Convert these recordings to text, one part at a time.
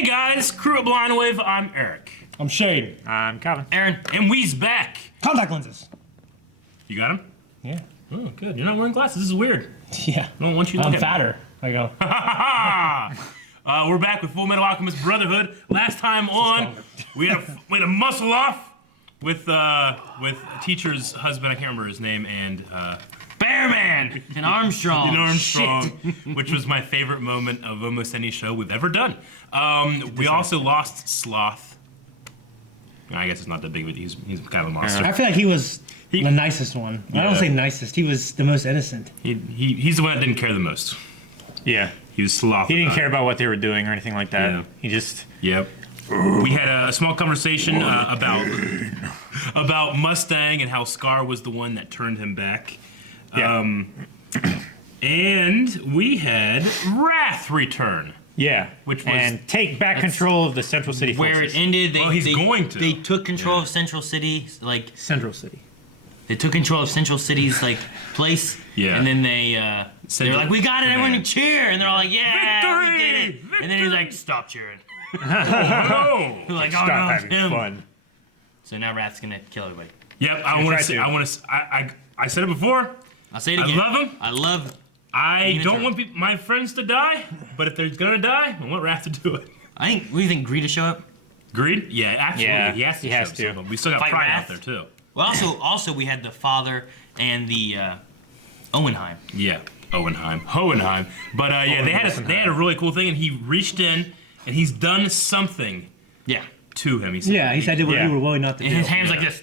Hey guys, crew at Blind Wave, I'm Eric. I'm Shade. I'm Calvin. Aaron. And we's back. Contact lenses. You got him? Yeah. Oh, good. You're not wearing glasses. This is weird. Yeah. I don't want you to I'm look at fatter. I go. We're back with Fullmetal Alchemist Brotherhood. Last time on, we had a muscle off with a teacher's husband. I can't remember his name, and Bearman And Armstrong. and Armstrong, which was my favorite moment of almost any show we've ever done. We also lost Sloth. I guess it's not that big of a deal. He's kind of a monster. I feel like he was the nicest one. I don't say nicest. He was the most innocent. He's the one that didn't care the most. Yeah. He was Sloth. He didn't care about what they were doing or anything like that. Yeah. He just... Yep. We had a small conversation about Mustang and how Scar was the one that turned him back. Yeah. And we had Wrath return. Yeah. Which was- and take back control of the Central City forces. Where it ended, he's going to. They took control of Central City, Central City. they took control of Central City's place. Yeah. And then they were like, "We got it! Everyone Command. cheer!" And they're all like, "Yeah, we did it!" Victory! And then he's like, "Stop cheering!" Oh. We're like, "Oh Stop no, it's having him!" fun. So now Wrath's gonna kill everybody. Yep. I said it before. I'll say it I again. love him. I don't turn. want my friends to die, but if they're gonna die, I want Wrath to do it. I think. What do you think? Greed to show up? Greed? Yeah, absolutely. Yeah, he has to. he has show to. something. We still got Fight Pride Wrath? out there too. Well, also we had the father and the Hohenheim. Yeah, Hohenheim. But yeah, they had a really cool thing, and he reached in and he's done something Yeah. to him. He said, Yeah, he said they were willing not to And do. his hands like this.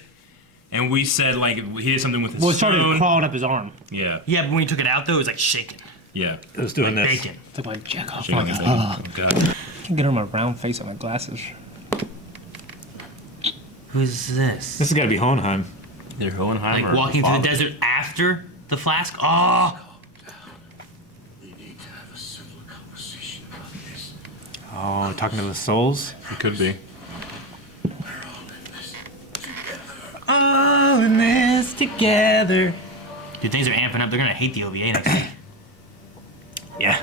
and we said like he did something with his Well, it started stone. crawling up his arm. Yeah, Yeah, but when he took it out though, it was like shaking, yeah. It was doing like this. bacon. It's like jack off. Shaking his head. Oh God. I can get on my round face on my glasses. Who's this? This has got to be Hohenheim. They're Hohenheim. Like or walking through the father. desert after the flask? Oh! We need to have a civil conversation about this. Oh, talking to the souls? It could be. We're all in this together. All in this together. Dude, things are amping up. They're gonna hate the OVA next week. Yeah.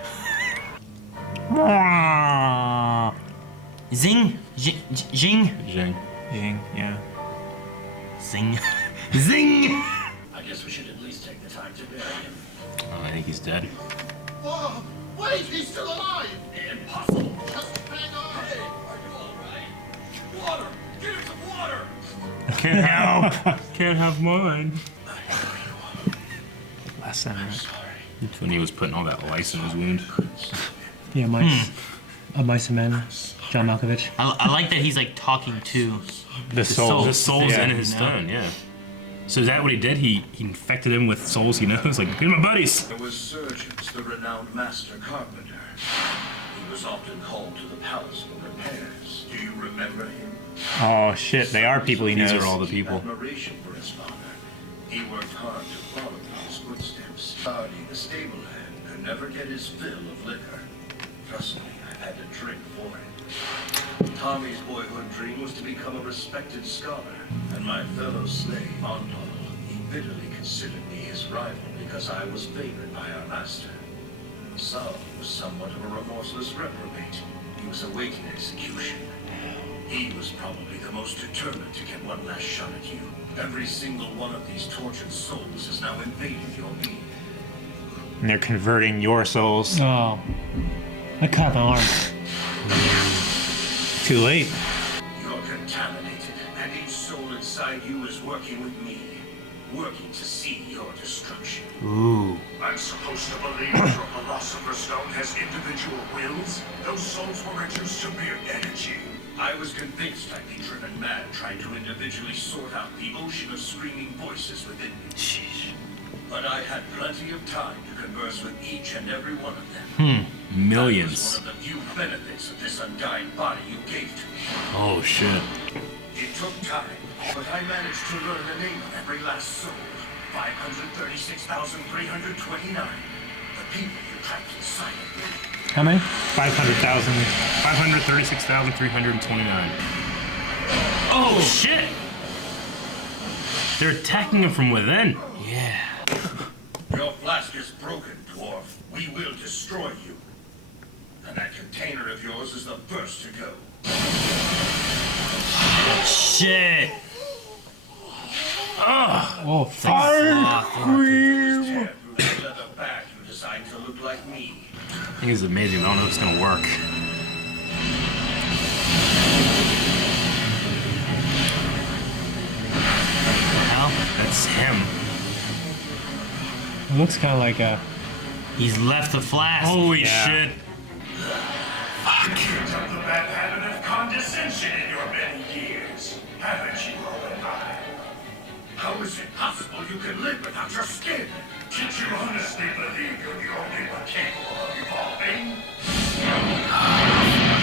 Zing! Zing! Zhang. Ying, yeah. Zing! Zing! I guess we should at least take the time to bury him. Oh, I think he's dead. Oh, wait, he's still alive! Impossible. Just hang on. Hey, are you all right? Water! Get him some water! Can't help. Can't have mine. Last time. Sorry. That's when he was putting all that ice in his wound. Yeah, mice. Mice and Men. John Malkovich. I like that he's like talking to. The souls. The souls Yeah. in his stone, yeah. So is that what he did? He infected him with souls he knows? Like, these are my buddies. There was Surgeons, the renowned master carpenter. He was often called to the palace for repairs. Do you remember him? Oh, shit. They are people he knows. These are all the people. Admiration for his father. He worked hard to follow in his footsteps. Hardy, the stable hand, could never get his fill of liquor. Trust me, I've had to drink for it. Tommy's boyhood dream was to become a respected scholar, and my fellow slave, Mondal, he bitterly considered me his rival because I was favored by our master. Saul was somewhat of a remorseless reprobate. He was awaiting execution. He was probably the most determined to get one last shot at you. Every single one of these tortured souls has now invaded your being. And they're converting your souls. Oh. I cut my arm. Too late. You're contaminated, and each soul inside you is working with me, working to see your destruction. Ooh. I'm supposed to believe your Philosopher's Stone has individual wills? Those souls were reduced to mere energy. I was convinced I'd be driven mad trying to individually sort out the ocean of screaming voices within me. Sheesh. But I had plenty of time to converse with each and every one of them. Millions. That was one of the few benefits of this undying body you gave to me. Oh, shit. It took time, but I managed to learn the name of every last soul. 536,329. The people you trapped inside of me. How many? 500,000. 536,329. Oh, shit! They're attacking him from within. Yeah. Your flask is broken, dwarf. We will destroy you. and that container of yours is the first to go. Shit. Oh, fuck. Sloth. Tear through that leather bag you designed to look like me. I think it's amazing. I don't know if it's gonna work. Hell, That's him. It looks kind of like a. he's left the flask. Holy Yeah. shit. Picked up the bad habit of condescension in your many years, haven't you, Hohenheim? How is it possible you can live without your skin? Did you honestly believe you're the only one capable of evolving?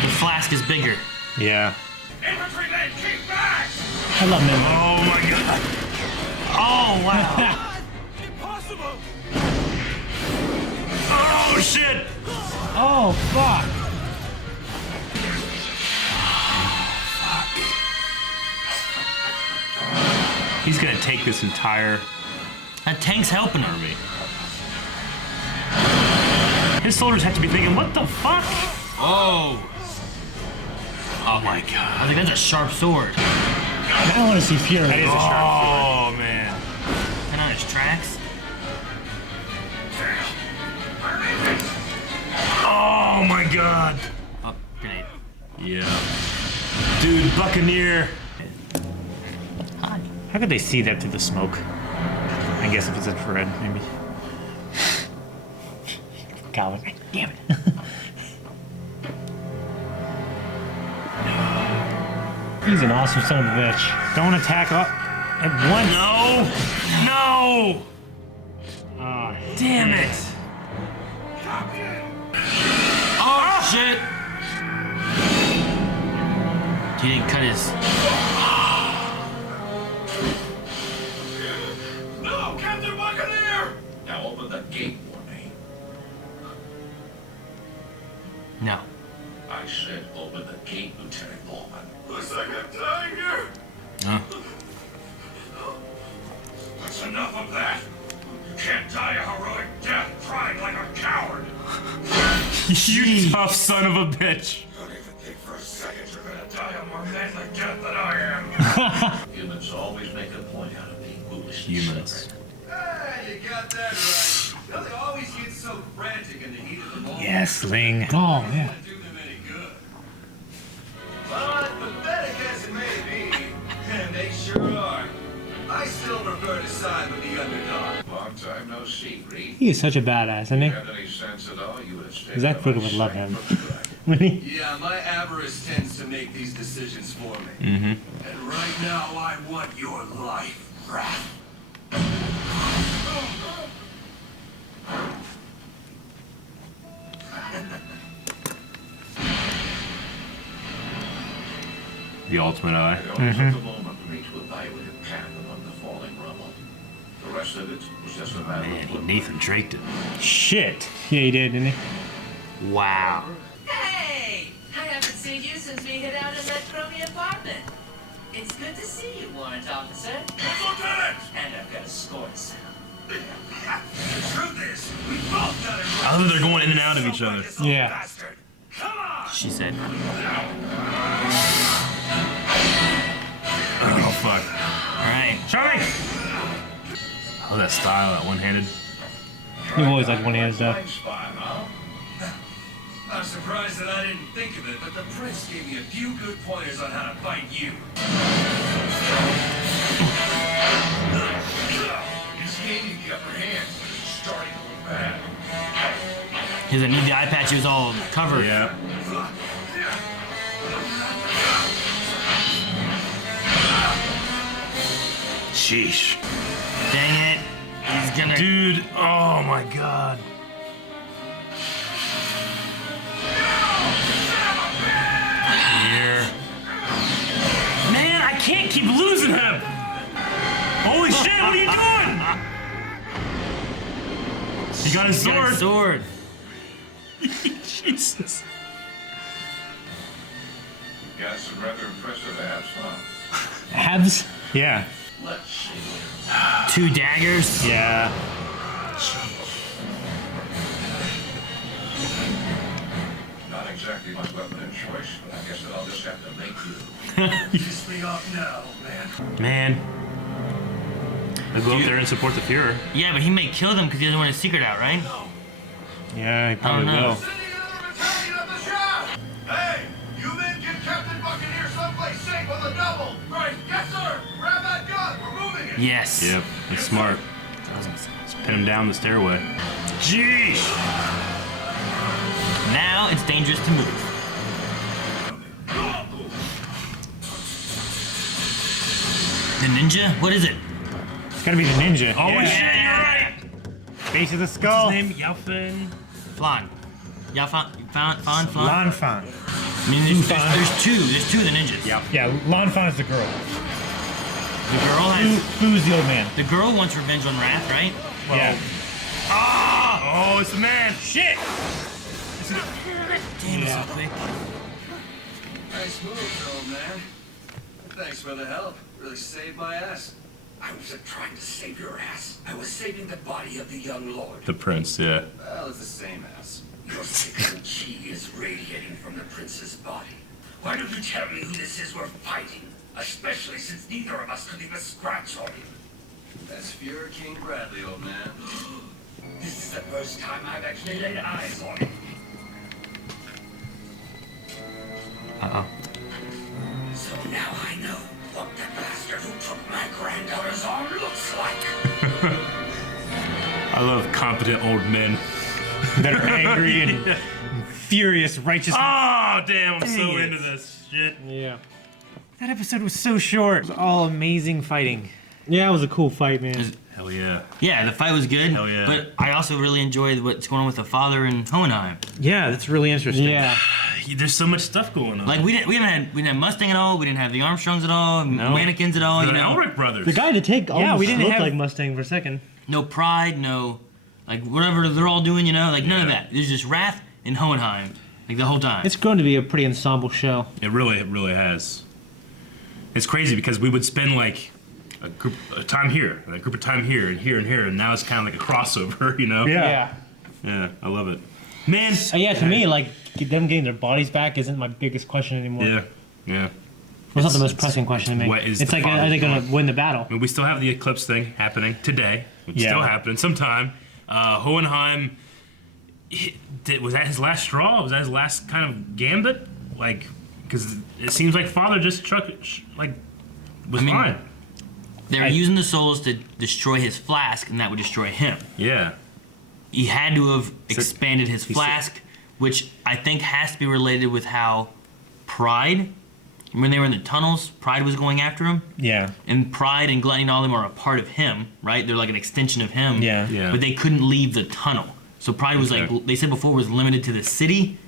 The flask is bigger. Yeah. Infantrymen, keep back! I love him. Oh my god. Oh, wow. Impossible! Oh shit. Oh, fuck. He's gonna take this entire That tank's helping him. army. His soldiers have to be thinking, what the fuck? Oh. Oh my I god. think that's a sharp sword. I want to see Führer. That is a sharp Oh man. And on his tracks. Oh my god. Oh, grenade. Yeah. Dude, Buccaneer. Hi. How could they see that through the smoke? I guess if it's infrared, maybe. Calvin. Damn it. He's an awesome son of a bitch. Don't attack up at once. No! No! Oh, Damn it! Oh, shit. He didn't cut his. No, Captain Buccaneer! Now open the gate for me. No. I said open the gate, Lieutenant Bowman. Looks like I'm dying here. Huh? That's enough of that. You can't die a heroic death crying like a coward. You tough son of a bitch. Don't even think for a second you're gonna die a more manly death than I am. Humans always make a point out of being foolish. Humans. Hey, you got that right. You know, they always get so frantic in the heat of the moment. Yes, Ling. oh yeah. Doesn't do them any good. But pathetic as it may be, and they sure are, I still prefer to side with the underdog. Long time no see, Reed. He is such a badass, isn't he? Had any sense at all, you would have stayed Zach out of my Fuhrer would love sight him. from the strike. Wouldn't he? Yeah, my avarice tends to make these decisions for me. Mm-hmm. And right now, I want your life, Wrath. The ultimate eye. It only took a moment for me to evaluate a path among the falling rubble. The rest of it was just a matter Man, of he Nathan Draked it. Shit. Yeah, he did, didn't he? Wow. Hey! I haven't seen you since we hid out in that crony apartment. It's good to see you, warrant officer. Lieutenant! And I've got a score to settle. The truth is, we both got it I love that they're going in and out of each other. Yeah. Bastard. Come on! She said. Oh fuck. Alright. Show me! Oh, that style, that one-handed. You've always liked one-handed stuff. Blind spot, huh? I'm surprised that I didn't think of it, but the prince gave me a few good pointers on how to fight you. He's gaining the upper hand, but it's starting to look bad. He doesn't need the eye patch. He was all covered. Yeah. Sheesh. Dang it. He's gonna. Dude, oh my god. Here. Man, I can't keep losing him! Holy shit, what are you doing? He got his He got a sword. sword. Jesus. Got some rather impressive abs, huh? Abs? Yeah. Let's see. 2 daggers. Yeah. Not exactly my weapon of choice, but I guess that I'll just have to make you. Piss me off now, man. Man. They'll go up there and support the Führer. Yeah, but he may kill them because he doesn't want his secret out, right? Yeah, he probably know. will. Sending another battalion up the shaft! Hey, you men get Captain Buccaneer someplace safe on the double! Right, yes sir! Grab that gun, we're moving it! Yes. Yep, that's smart. Let's pin him down the stairway. Jeez! Now it's dangerous to move. The ninja? What is it? It's gotta be the ninja. Oh, Yeah. shit, you're right! Base of the What's skull. his name? Yelfin? Flan. Yeah, Flan? Flan? Lanfan. I mean, there's two. There's two of the ninjas. Yep. Yeah, Lanfan is the girl. The girl Who's the old man? The girl wants revenge on Wrath, right? Yeah. Ah! Oh, it's the man! Shit! Damn, Yeah. so quick. Nice move, old man. Thanks for the help. Really saved my ass. I wasn't trying to save your ass. I was saving the body of the young lord. The prince, yeah. Well, it's the same ass. Your sacred chi is radiating from the prince's body. Why don't you tell me who this is we're fighting? Especially since neither of us could leave a scratch on him. That's Führer King Bradley, old man. This is the first time I've actually laid eyes on him. Uh-oh. So now I know what the bastard who took my granddaughter's arm looks like. I love competent old men. That are angry and furious, righteous. Oh, damn, I'm so Dang it. into this shit. Yeah. That episode was so short. It was all amazing fighting. Yeah, it was a cool fight, man. Hell yeah. Yeah, the fight was good. Hell yeah. But I also really enjoyed what's going on with the father and Hohenheim. Yeah, that's really interesting. Yeah. There's so much stuff going on. Like we didn't have Mustang at all. We didn't have the Armstrongs at all. Mannequins at all. the You know, Elric brothers. The guy to take almost we didn't looked have- like Mustang for a second. no pride, no like whatever they're all doing. You know, like none of that. There's just Wrath and Hohenheim, like the whole time. It's going to be a pretty ensemble show. It really has. It's crazy because we would spend like a group of time here, and a group of time here, and here and here, and now it's kind of like a crossover, you know? Yeah. Yeah, I love it. Man. Yeah, to me, like, them getting their bodies back isn't my biggest question anymore. Yeah, yeah. It's not the most pressing question to me. what is It's the like, are they going father's to win the battle? I mean, we still have the eclipse thing happening today. It's Yeah. still happening sometime. Hohenheim, was that his last straw? Was that his last kind of gambit? Like, because it seems like father just was I mean, fine. They were using the souls to destroy his flask, and that would destroy him. Yeah. He had to have expanded his said- flask, which I think has to be related with how Pride, when they were in the tunnels, Pride was going after him. Yeah. And Pride and Gluttony and all of them are a part of him, right? They're like an extension of him. Yeah. Yeah. But they couldn't leave the tunnel. So Pride was Okay. like, they said before, was limited to the city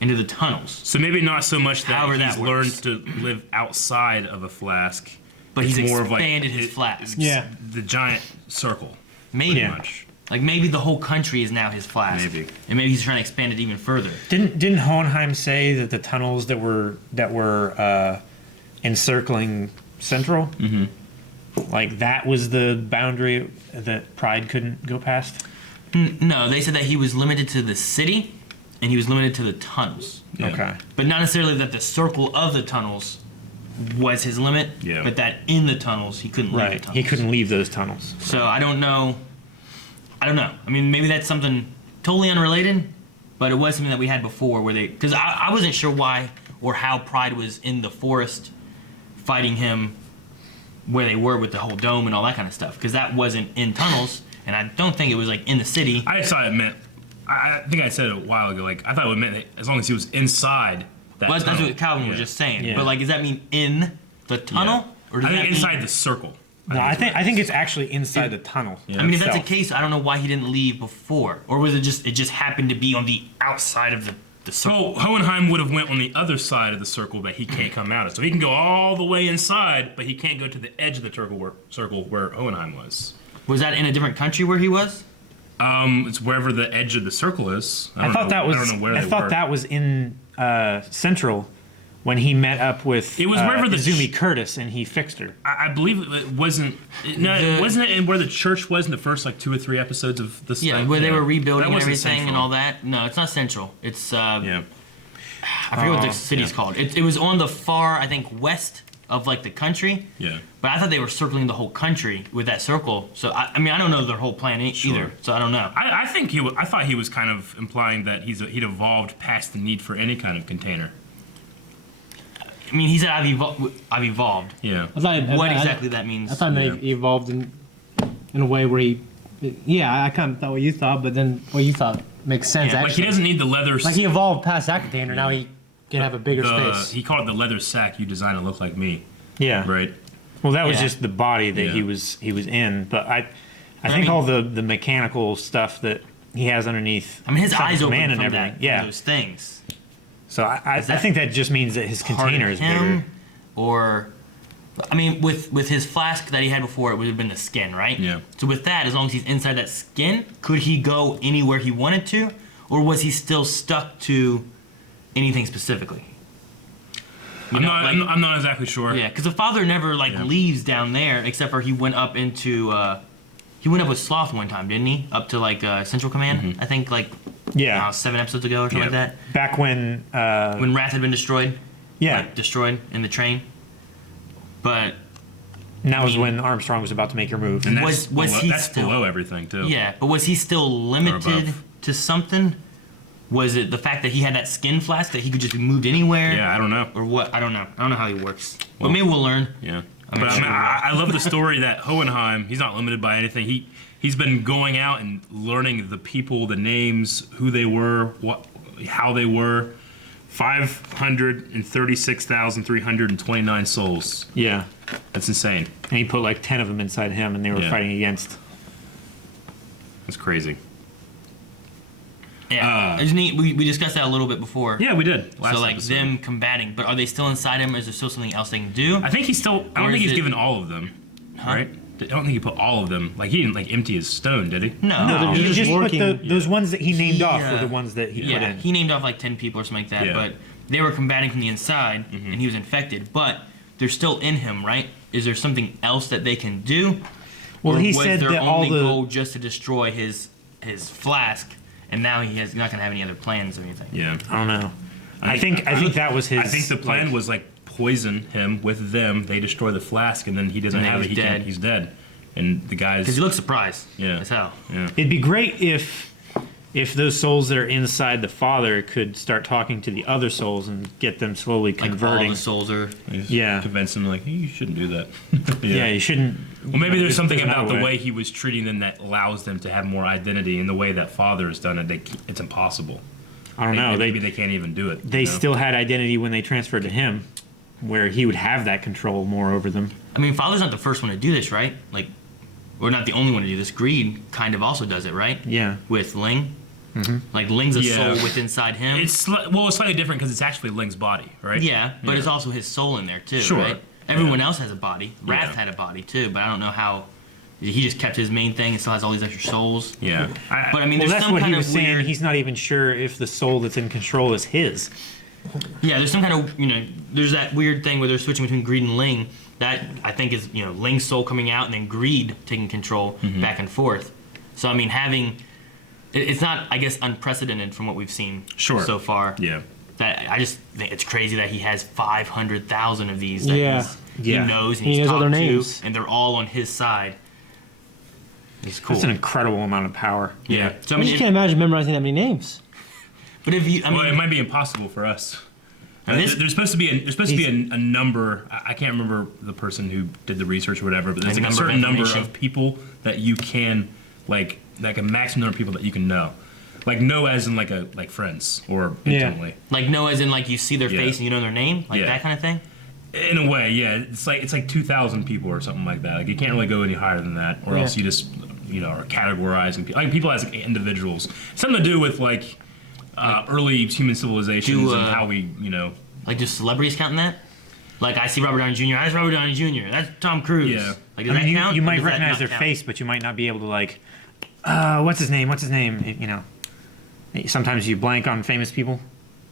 and to the tunnels. So maybe not so much that However he's that learned works. to live outside of a flask, But it's he's more of like expanded his flask. it's Yeah. the giant circle, Maybe. pretty much. Like maybe the whole country is now his flask. Maybe. And maybe he's trying to expand it even further. Didn't Hohenheim say that the tunnels that were encircling Central, like that was the boundary that Pride couldn't go past? No, they said that he was limited to the city and he was limited to the tunnels. Yeah. Okay. But not necessarily that the circle of the tunnels was his limit, Yeah. but that in the tunnels he couldn't leave the Right. tunnels. He couldn't leave those tunnels. So I don't know. I mean, maybe that's something totally unrelated, but it was something that we had before where they, because I wasn't sure why or how Pride was in the forest fighting him where they were with the whole dome and all that kind of stuff, because that wasn't in tunnels, and I don't think it was like in the city. I just thought it meant. I think I said it a while ago. Like I thought it meant that as long as he was inside that. Well, that's tunnel. what Calvin was Yeah. just saying. Yeah. But like, does that mean in the tunnel, or does I that think mean inside the circle. No, I think it's actually inside the tunnel. Yeah. I mean, if that's the itself. case, I don't know why he didn't leave before, or was it just happened to be on the outside of the circle? Well, Hohenheim would have went on the other side of the circle, but he can't come out of it. So he can go all the way inside, but he can't go to the edge of the circle where Hohenheim was. Was that in a different country where he was? It's wherever the edge of the circle is. I I thought that was. I don't know where I they thought were. that was in Central when he met up with. It was wherever the Izumi Curtis and he fixed her. I believe it wasn't. Wasn't it in where the church was in the first like 2 or 3 episodes of this? Yeah, thing? where they were rebuilding That and wasn't everything and central. all that. No, it's not central. It's Yeah. I forget what the city's called. It was on the far, I think, west of like the country. Yeah. But I thought they were circling the whole country with that circle. So I mean, I don't know their whole plan either. So I don't know. I think I thought he was kind of implying that he'd evolved past the need for any kind of container. I mean, he said I've evolved. Yeah. What exactly that means? I thought he evolved in a way where he. Yeah, I kind of thought what you thought, but then what you thought makes sense. Like Actually, he doesn't need the leather. like he evolved past that container. Now he can have a bigger space. He called it the leather sack you designed to look like me. Yeah. Right. Well, that was Yeah. just the body that he was in, but I think mean- all the mechanical stuff that he has underneath. I mean, his Second eyes open Command from and everything. that, from Yeah. those things. So I that think that just means that his Part container of is him, bigger. or I mean, with his flask that he had before, it would have been the skin, right? Yeah. So with that, as long as he's inside that skin, could he go anywhere he wanted to, or was he still stuck to anything specifically? I'm not exactly sure. Yeah, because the father never leaves down there, except for he went up into he went up with Sloth one time, didn't he? Up to like Central Command, I think Yeah. 7 episodes ago or something like that. Back when. When Wrath had been destroyed. Yeah. Like, destroyed in the train. But And that was when Armstrong was about to make your move. And that's Was below, he that's still- below everything too. yeah, but was he still limited above. to something? Was it the fact that he had that skin flask that he could just be moved anywhere? Yeah, I don't know. Or what? I don't know. I don't know how he works. Well- but maybe we'll learn. Yeah. I mean, But I, mean, sure. I love the story that Hohenheim, he's not limited by anything. He's been going out and learning the people, the names, who they were, how they were. 536,329 souls. Yeah. That's insane. And he put like 10 of them inside him, and they were Yeah. fighting against. That's crazy. Yeah. I just need, we discussed that a little bit before. Yeah, we did. Last So like episode. them combating, but are they still inside him? Or is there still something else they can do? I think he's still. I Or don't think is he's it- given all of them. Right? I don't think he put all of them. Like he didn't empty his stone, did he? No. they're He just just put working- those ones that he named off were Yeah. the ones that he put Yeah, in. he named off like 10 people or something like that, Yeah. but they were combating from the inside, Mm-hmm. and he was infected. But they're still in him, right? Is there something else that they can do? Well, Or he was said their that all only the goal just to destroy his flask, and now he's not gonna have any other plans or anything? Yeah. I don't know. I think that was his. I think the plan was like poison him with them. They destroy the flask, and then he doesn't And then have it. he's dead. He's dead. And the guys. Because he looks surprised. Yeah. As hell. Yeah. It'd be great if those souls that are inside the Father could start talking to the other souls and get them slowly Like all converting. the souls are. Yeah. Convince him like, hey, you shouldn't do that. Yeah, you shouldn't. Well, maybe there's something There's about another the way he was treating them that allows them to have more identity, and the way that Father has done it, it's impossible. I don't know. Maybe they can't even do it. They you know? still had identity when they transferred to him, where he would have that control more over them. I mean, Father's not the first one to do this, right? Like, or not the only one to do this. Greed kind of also does it, right? Yeah. With Ling. Like Ling's a Yeah. soul within inside him. It's slightly different because it's actually Ling's body, right? Yeah, but it's also his soul in there too, Sure. right? Everyone else has a body. Wrath Yeah. had a body too, but I don't know how. He just kept his main thing and still has all these extra souls. Yeah. But I mean, Well, there's that's some what kind he was of saying. weird. He's not even sure if the soul that's in control is his. Yeah, there's some kind of there's that weird thing where they're switching between Greed and Ling. That I think is Ling's soul coming out and then Greed taking control back and forth. So I mean, it's not, I guess, unprecedented from what we've seen Sure. so far. Yeah. That I just think it's crazy that he has 500,000 of these that Yeah. he Yeah. knows and He he's knows all talked their to, names. and they're all on his side. It's cool. That's an incredible amount of power. Yeah. So I I mean, just can't imagine memorizing that many names. but if you, I mean, Well, it might be impossible for us. And this- There's supposed to be a number. I can't remember the person who did the research or whatever, but there's Like like a number of certain number information. of people that you can like a maximum number of people that you can know. Like know as in like friends or Yeah. intimately. like know as in like you see their Yeah. face and you know their name, like Yeah. that kind of thing. In a way, yeah. It's like 2,000 people or something like that. Like you can't really go any higher than that, or Yeah. else you just are categorizing people. Like people as like individuals. Something to do with like early human civilizations and how we Like, do celebrities count in that? Like, I see Robert Downey Jr. That's Robert Downey Jr. That's Tom Cruise. Yeah. Like, does I mean, that count? you or might does that recognize not their count? face, but you might not be able to like, what's his name? What's his name? Sometimes you blank on famous people.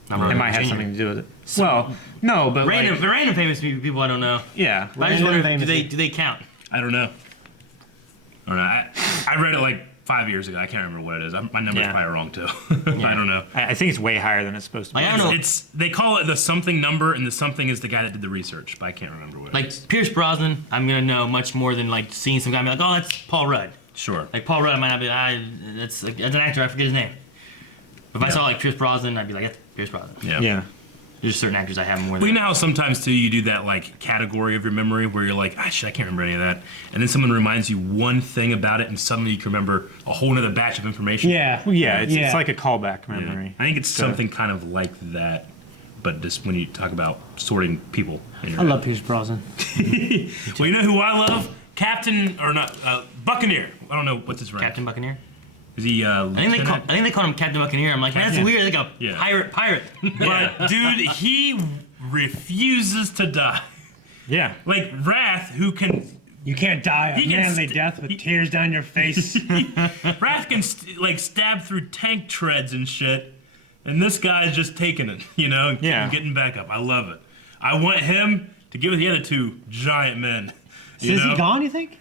Not It Robert might have Downey Jr. something to do with it. Well, no, but Random, like, random famous people I don't know. yeah. But I just Random wonder, famous do they count? I don't know. I read it like 5 years ago. I can't remember what it is. My number's Yeah. probably wrong too. I don't know. I think it's way higher than it's supposed to be. Like, I don't know. It's they call it the something number, and the something is the guy that did the research, but I can't remember what it Like is. Pierce Brosnan, I'm gonna know much more than like seeing some guy and be like, oh, that's Paul Rudd. Sure. Like Paul Rudd, I might not be. That's an actor. I forget his name. But if I saw like Pierce Brosnan, I'd be like, that's Pierce Brosnan. Yeah. Yeah. There's certain actors I have more Well, than. you know how sometimes too you do that like category of your memory where you're like, shit, I can't remember any of that, and then someone reminds you one thing about it, and suddenly you can remember a whole other batch of information. Yeah. Well, yeah, it's like a callback Yeah. memory. I think it's So- something kind of like that, but just when you talk about sorting people. In your I head. love Pierce Brosnan. Well, you know who I love? Buccaneer. I don't know what's his rank. Captain Buccaneer. Is he? I think they call him Captain Buccaneer. I'm like, that's Yeah. weird. Like a Yeah. pirate. But dude, he refuses to die. Yeah. Like Wrath, who can You can't die He a can manly st- death with he- tears down your face. Wrath can stab through tank treads and shit, and this guy's just taking it, and Yeah. getting back up. I love it. I want him to get with the other two giant men. you Is know? he gone, you think?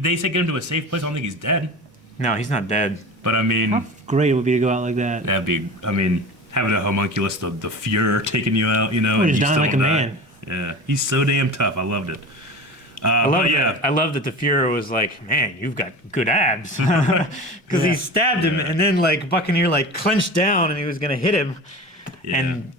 They say get him to a safe place. I don't think he's dead, No, he's not dead. but I mean, How great it would be to go out like that. that'd be. I mean, having a homunculus, the Führer taking you out, and he's you dying still like a die. man. Yeah, he's so damn tough. I loved it. I love yeah. that. I love that the Führer was like, "Man, you've got good abs," because he stabbed him, and then like Buccaneer like clenched down, and he was gonna hit him, Yeah. and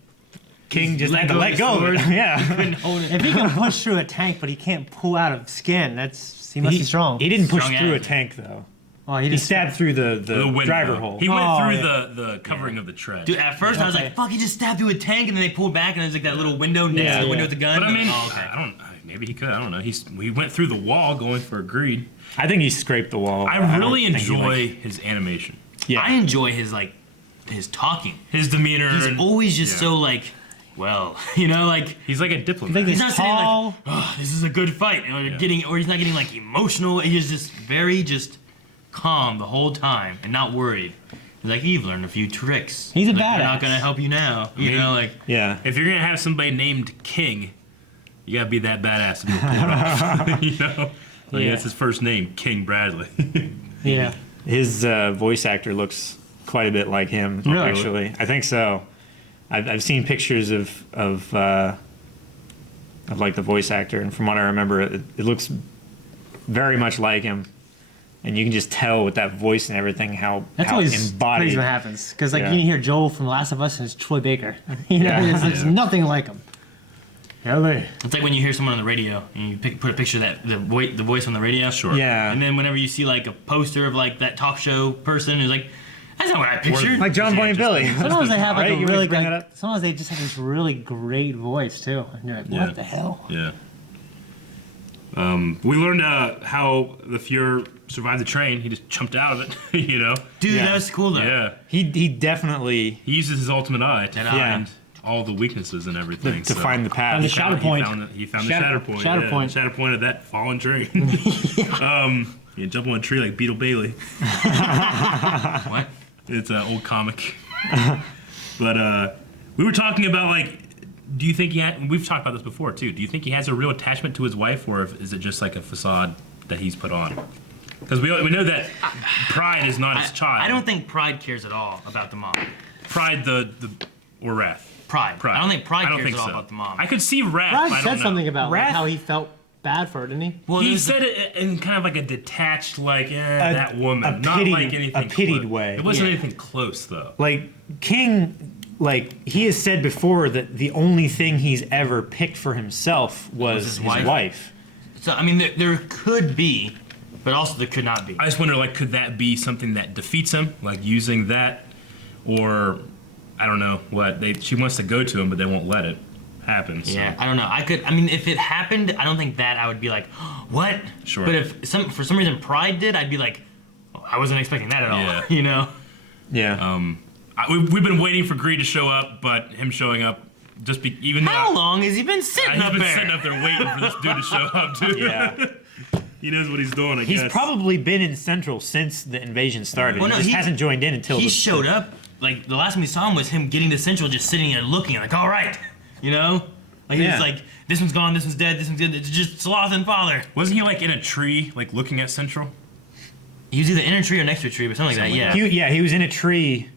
King just let had to go of let his go. Of it. sword. Yeah, Couldn't hold it. If he can push through a tank, but he can't pull out of skin, he must be strong. He didn't push Strong through a ass. tank though. Oh, He just stabbed through the window. driver hole. He went Oh, through yeah. the covering of the tread. Dude, at first I was Okay. like, fuck, he just stabbed through a tank, and then they pulled back, and there's like that little window next Yeah, to the window yeah. with the gun. But I mean, oh, okay. I don't. Maybe he could. I don't know. He went through the wall going for a greed. I think he scraped the wall. I don't really think he, enjoy his animation, Yeah, I enjoy his talking. his demeanor. He's and- always just yeah. so like, well, like He's like a I diplomat. think he's he's not saying like, tall. oh, this is a good fight, or Yeah. or he's not getting like emotional. He's just very calm the whole time and not worried. He's like, you've learned a few tricks. He's a like, they're badass. not gonna help you now. You mean- know, like yeah. If you're gonna have somebody named King, you gotta be that badass to be pull it off. Like, Yeah. that's his first name, King Bradley. Yeah. His voice actor looks quite a bit like him. Really? Actually, I think so. I've seen pictures of like the voice actor, and from what I remember, it looks very much like him. And you can just tell with that voice and everything how That's how always crazy embodied. when it happens. Because like Yeah. you hear Joel from The Last of Us and it's Troy Baker. There's Yeah. nothing like him. it's like when you hear someone on the radio and you put a picture of that the voice on the radio. Sure. Yeah. And then whenever you see like a poster of like that talk show person, it's like, that's not what I pictured. Like John Boy and Yeah, Billy. Sometimes they have like Right? a You always really bring good. that up? Sometimes they just have this really great voice too, and you're like, Yeah. what the hell? Yeah. We learned how the Führer survived the train. He just jumped out of it, Dude, Yeah. that was cool though. Yeah. He definitely He uses his ultimate eye to That find all the weaknesses and everything. to find the path. And the He shadow found- point. He found the shatter point. Shatter yeah, point. the shatter point of that fallen train. You jump on a tree like Beetle Bailey. What? It's an old comic. But we were talking about like, do you think we've talked about this before too. Do you think he has a real attachment to his wife, or is it just like a facade that he's put on? Because we know that Pride is not his child. I don't think Pride cares at all about the mom. Pride or Wrath. Pride. I don't think Pride I don't cares think at all so. about the mom. I could see Wrath. Brad but I said don't know. something about like, Wrath- how he felt bad for it, didn't he? Well, He there's said it in kind of like a detached, like, that woman. Not pitied- like anything a pitied close. way. It wasn't Yeah. anything close, though. like King. Like he has said before that the only thing he's ever picked for himself was his his wife? wife. So I mean, there could be, but also there could not be. I just wonder, like, could that be something that defeats him? Like, using that, or, I don't know, what. She wants to go to him, but they won't let it happen. So. Yeah, I don't know. I mean, if it happened, I don't think that I would be like, what? Sure. But if for some reason Pride did, I'd be like, oh, I wasn't expecting that at all. Yeah. You know? Yeah. We've been waiting for Greed to show up, but him showing up, even though. How long has he been sitting He's up been there? sitting up there waiting for this dude to show up, too. Yeah. He knows what he's doing, I He's guess. probably been in Central since the invasion started. Well, no, he just he- hasn't joined in until He the, showed up. Like the last time we saw him was him getting to Central, just sitting there looking, like, all right, you know, like he Yeah. was like, this one's gone, this one's dead, this one's dead. It's just Sloth and Father. Wasn't he, like, in a tree, like, looking at Central? He was either in a tree or next to a tree, but something like that. Yeah. He was in a tree.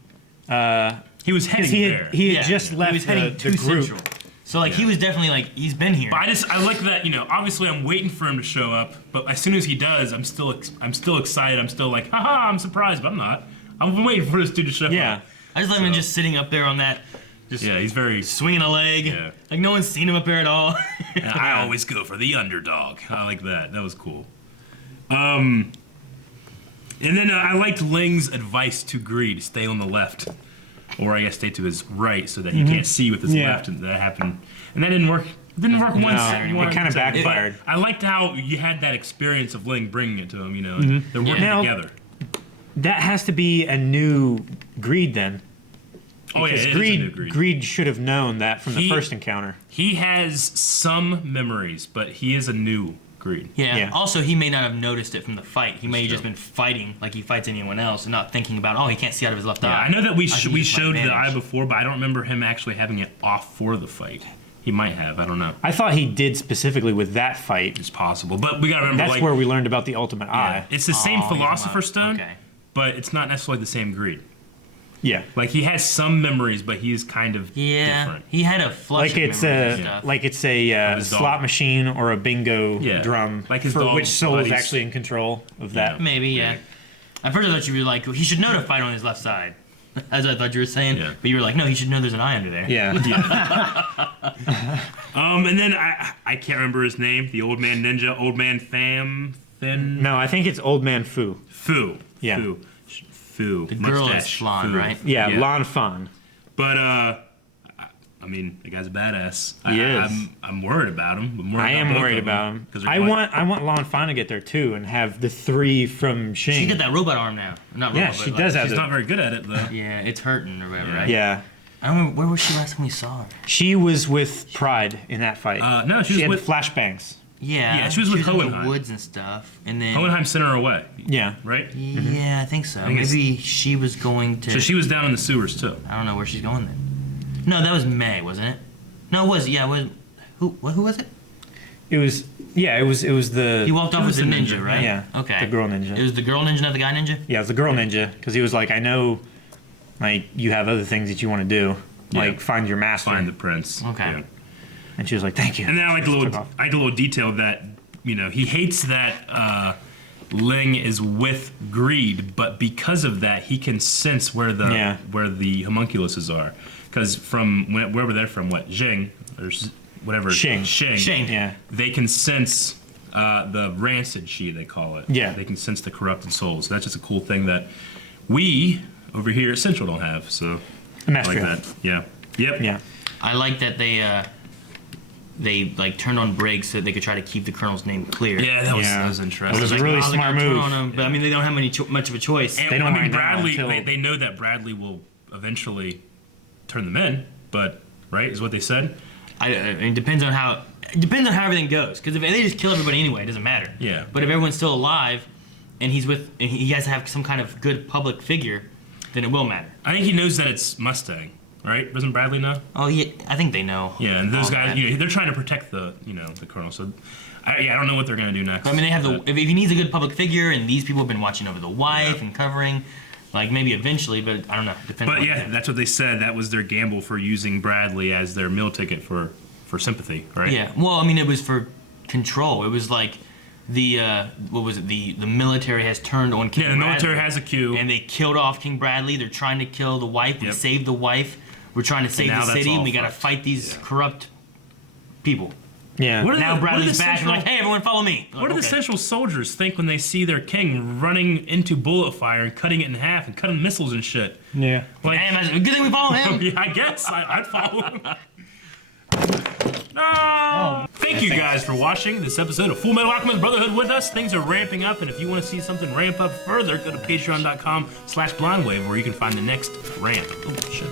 He was heading there. He had just left He was heading the to group. Central. So like he was definitely like he's been here. But I like that, you know, obviously I'm waiting for him to show up, but as soon as he does, I'm still excited. I'm still like, haha, I'm surprised, but I'm not. I've been waiting for this dude to show up. I just love him just sitting up there on that. Just he's very swinging a leg. Yeah. Like no one's seen him up there at all. I always go for the underdog. I like that. That was cool. And then I liked Ling's advice to Greed: stay on the left, or I guess stay to his right, so that he can't see with his left. And that happened, and that didn't work. It didn't work once. It kind of backfired. I liked how you had that experience of Ling bringing it to him. You know, and they're working together. That has to be a new Greed then. Oh yeah, Because it is a new Greed. Greed should have known that from the first encounter. He has some memories, but he is a new Greed. Yeah. Also, he may not have noticed it from the fight. He may have just been fighting like he fights anyone else, and not thinking about, oh, he can't see out of his left eye. I know that we showed the advantage. eye before, but I don't remember him actually having it off for the fight. He might have. I don't know. I thought he did specifically with that fight. It's possible, but we gotta remember That's where we learned about the ultimate eye. it's the same Oh, Philosopher's Stone, Okay. but it's not necessarily the same Greed. Yeah. Like he has some memories, but he's kind of different. He had a flush. Like it's a his slot dog. machine or a bingo drum Like his for dog which soul is buddies. actually in control of that. Maybe, yeah. At first I thought you were like, he should know to fight on his left side. As I thought you were saying. Yeah. But you were like, no, he should know there's an eye under there. Yeah. And then I can't remember his name. The old man ninja, old man Finn. No, I think it's Old Man Fu. Fu. Yeah. Fu. The girl is Mustache. Flan, Fu. right? Yeah, Lan Fan. But I mean, the guy's a badass. He is. I'm worried about him. I am worried about him. I want Lan Fan to get there too and have the three from Shing. She's got that robot arm now. Not Yeah, robot, she but does She's have not very good at it though. Yeah, it's hurting or whatever, right? Yeah. I don't remember, where was she last time we saw her? She was with Pride in that fight. No, she was had with flashbangs. Yeah, she was with in the Hohenheim. woods and stuff, and then Hohenheim sent her away, Yeah. right? Yeah, I think so. think it's- Maybe she was going to. So she was down in the sewers too. I don't know where she's going then. No, that was May, wasn't it? No, it was. Yeah, it was. Who was it? It was the He walked off with was the the ninja, ninja, right? yeah, Okay. the girl ninja. It was the girl ninja, not the guy ninja. Yeah, it was the girl ninja because he was like, I know, like you have other things that you want to do, like find your master. Find the prince. Okay. Yeah. And she was like, thank you. And then I like the Took little, off. detail that he hates that Ling is with Greed, but because of that, he can sense where the homunculuses are, because from wherever they're from, Jing or whatever, Shing. Shing. Yeah. they can sense the rancid chi, they call it. Yeah. They can sense the corrupted souls. That's just a cool thing that we over here at Central don't have. So A I master. like that. Yeah. Yep. Yeah. I like that they like turned on Briggs so that they could try to keep the colonel's name clear. Yeah, that was Yeah. interesting. That was a Like, really oh, they smart gotta turn move. on him, but I mean, they don't have much of a choice. And, They don't I mean, right now Bradley. until- They know that Bradley will eventually turn them in, but right is what they said. I mean, it depends on how everything goes. Because if they just kill everybody anyway, it doesn't matter. Yeah. But if everyone's still alive, and he has to have some kind of good public figure, then it will matter. I think he knows that it's Mustang, right? Doesn't Bradley know? Oh yeah, I think they know. Yeah, and those all guys, that. they're trying to protect the colonel. So, I don't know what they're gonna do next. I mean, they have but- if he needs a good public figure, and these people have been watching over the wife and covering, like maybe eventually, but I don't know. Depends. But on yeah, that's what they said. That was their gamble for using Bradley as their meal ticket for sympathy, right? Yeah. Well, I mean, it was for control. It was like the what was it? The military has turned on King Yeah, the military Bradley, has a coup. and they killed off King Bradley. They're trying to kill the wife. We Yep. saved the wife. We're trying to save now the that's city. all And we got to fucked. fight these corrupt people. Yeah. What are Now the, Bradley's what are the back. And Central, like, hey, everyone, follow me. what do the Okay. Central soldiers think when they see their king running into bullet fire and cutting it in half and cutting missiles and shit? Yeah. Like, Damn, good thing we follow him. yeah, I guess I'd follow him. No! Thank you guys for watching this episode of Fullmetal Alchemist Brotherhood with us. Things are ramping up, and if you want to see something ramp up further, go to patreon.com/blindwave where you can find the next ramp. Oh, shit.